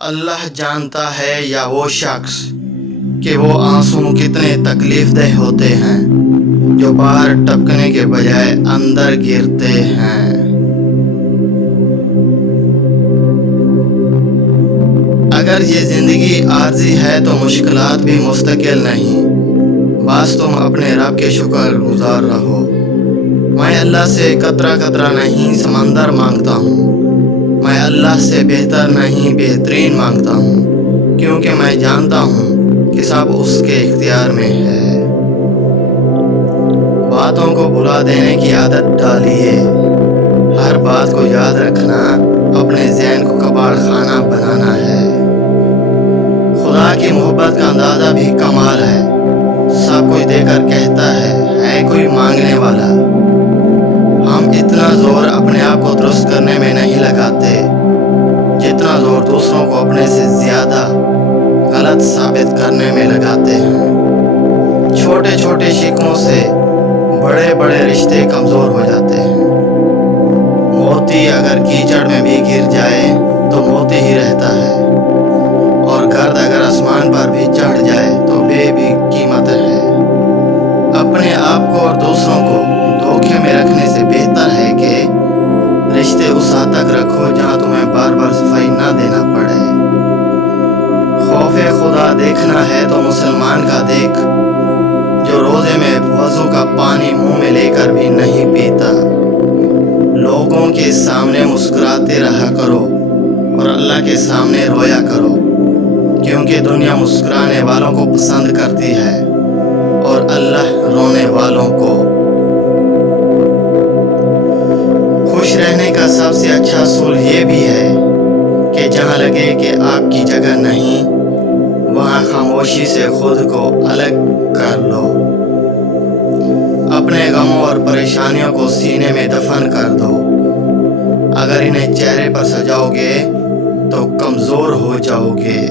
اللہ جانتا ہے یا وہ شخص کہ وہ آنسو کتنے تکلیف دہ ہوتے ہیں جو باہر ٹپکنے کے بجائے اندر گرتے ہیں۔ اگر یہ زندگی عارضی ہے تو مشکلات بھی مستقل نہیں، بس تم اپنے رب کے شکر گزار رہو۔ میں اللہ سے قطرہ قطرہ نہیں سمندر مانگتا ہوں، میں اللہ سے بہتر نہیں بہترین مانگتا ہوں، کیونکہ میں جانتا ہوں کہ سب اس کے اختیار میں ہے۔ باتوں کو بھلا دینے کی عادت ڈالیے، ہر بات کو یاد رکھنا اپنے ذہن کو کباڑ خانہ بنانا ہے۔ خدا کی محبت کا اندازہ بھی کمال ہے، سب کچھ دے کر کہتا ہے کوئی مانگنے والا۔ ہم اتنا زور اپنے آپ کو درست کرنے میں نہیں لگاتے جتنا زور دوسروں کو اپنے سے زیادہ غلط ثابت کرنے میں لگاتے ہیں۔ چھوٹے چھوٹے شکووں سے بڑے بڑے رشتے کمزور ہو جاتے ہیں۔ موتی اگر کیچڑ میں بھی گر جائے تو موتی ہی رہتا ہے، اور گرد اگر آسمان پر بھی چڑھ جائے تو بے بھی قیمت ہے۔ اپنے آپ کو اور دوسروں کو دھوکے میں رکھنے سے بہتر ہے کہ رشتے اس حد تک رکھو جہاں تمہیں بار بار صفائی نہ دینا پڑے۔ خوف خدا دیکھنا ہے تو مسلمان کا دیکھ جو روزے میں وضو کا پانی منہ میں لے کر بھی نہیں پیتا۔ لوگوں کے سامنے مسکراتے رہا کرو اور اللہ کے سامنے رویا کرو، کیونکہ دنیا مسکرانے والوں کو پسند کرتی ہے اور اللہ رونے والوں کو۔ خوش رہنے کا سب سے اچھا اصول یہ بھی ہے کہ جہاں لگے کہ آپ کی جگہ نہیں، وہاں خاموشی سے خود کو الگ کر لو۔ اپنے غموں اور پریشانیوں کو سینے میں دفن کر دو۔ اگر انہیں چہرے پر سجاؤ گے تو کمزور ہو جاؤ گے۔